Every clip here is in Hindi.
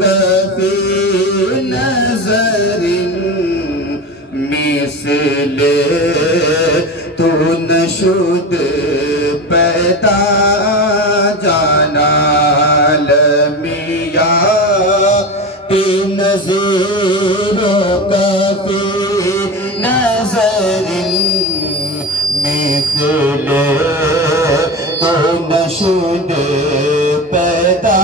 कभी नजर मिसले तू नशुद पैदा जाना लमिया नज़ीरों कभी नजर मिसले तू नशुद पैदा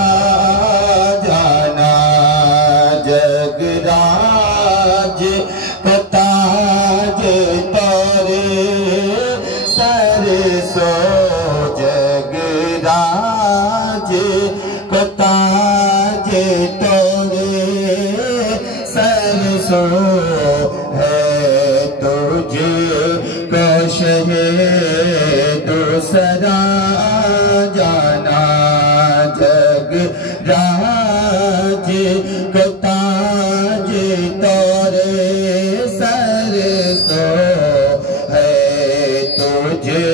जगराज ताज तारे सरसो जगराज ताज तारे सरसो है तुझे कशे दूसरा जाना जगराज ताज तोरे सरसो है तुझे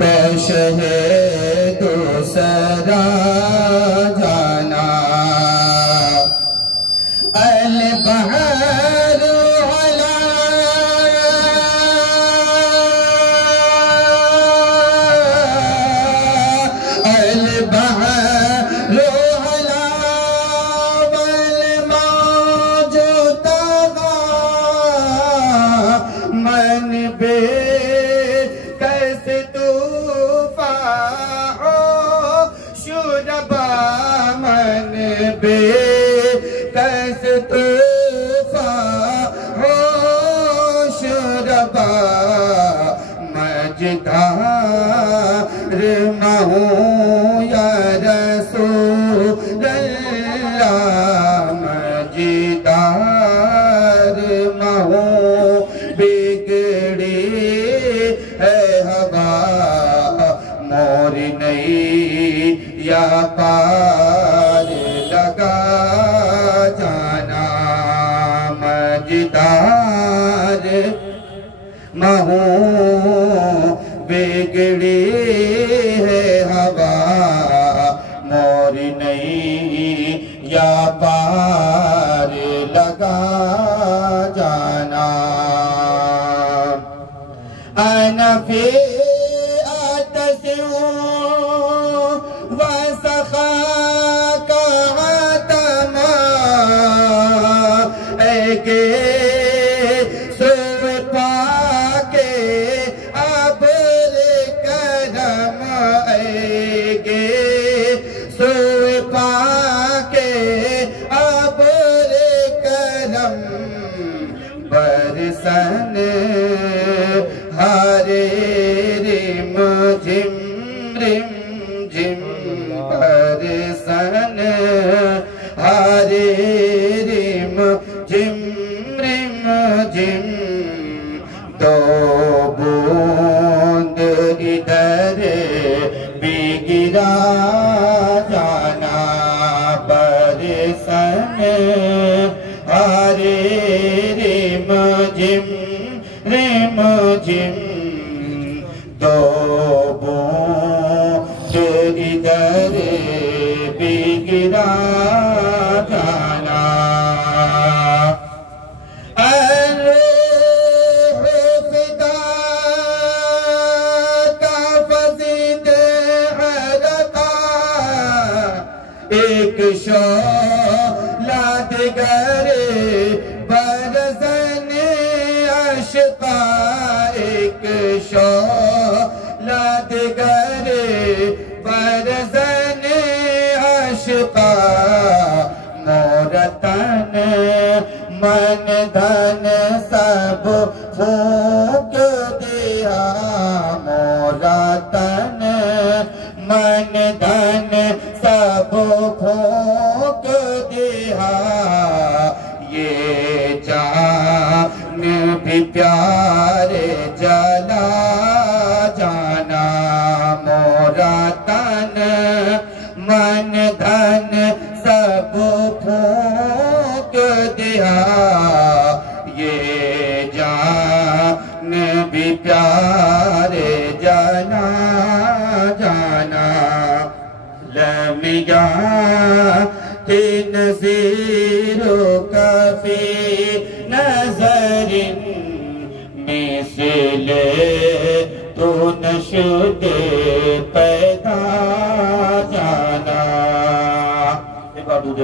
कश है दूसरा जाना अल बहर अल बहर मन बे कैसे तूफा हो शुरबा मन बे कैसे तूफा हो शुरबा मजदार महूँ या रसूल अल्लाह मजदार महूँ बिगड़ी है हवा मोर नहीं या पार लगा जाना मजदार महूँ बिगड़ी है हवा मोर नहीं या पार लगा जाना अनफे आतसियों वसखा का आतमा ऐके सुर पाके अबर करम ऐके सुर पाके अबर करम बरसन हरे रिम झिम रिम झिम बरसन हरे रिम झिम रिम झिम दो बूंद इधर भी गिरा जाना बरसन हरे रिम झिम रिम झिम दो बूंद इधर भी गिरा जाना फिदा का फसीद हरका एक शोला दिगरे बरसन अशका एक शोला दिगरे बरसन अशका मोर तन मन धन सब फूक दिया मोरा तन मन धन सब फूक दिया ये जान भी प्यारे जला जाना मोरा तन मन धन सब फूक दिया ये जान भी प्यारे जाना जाना लमिया नजरिन मिसले तू नशुदे पैदा जाना। एक बार दूध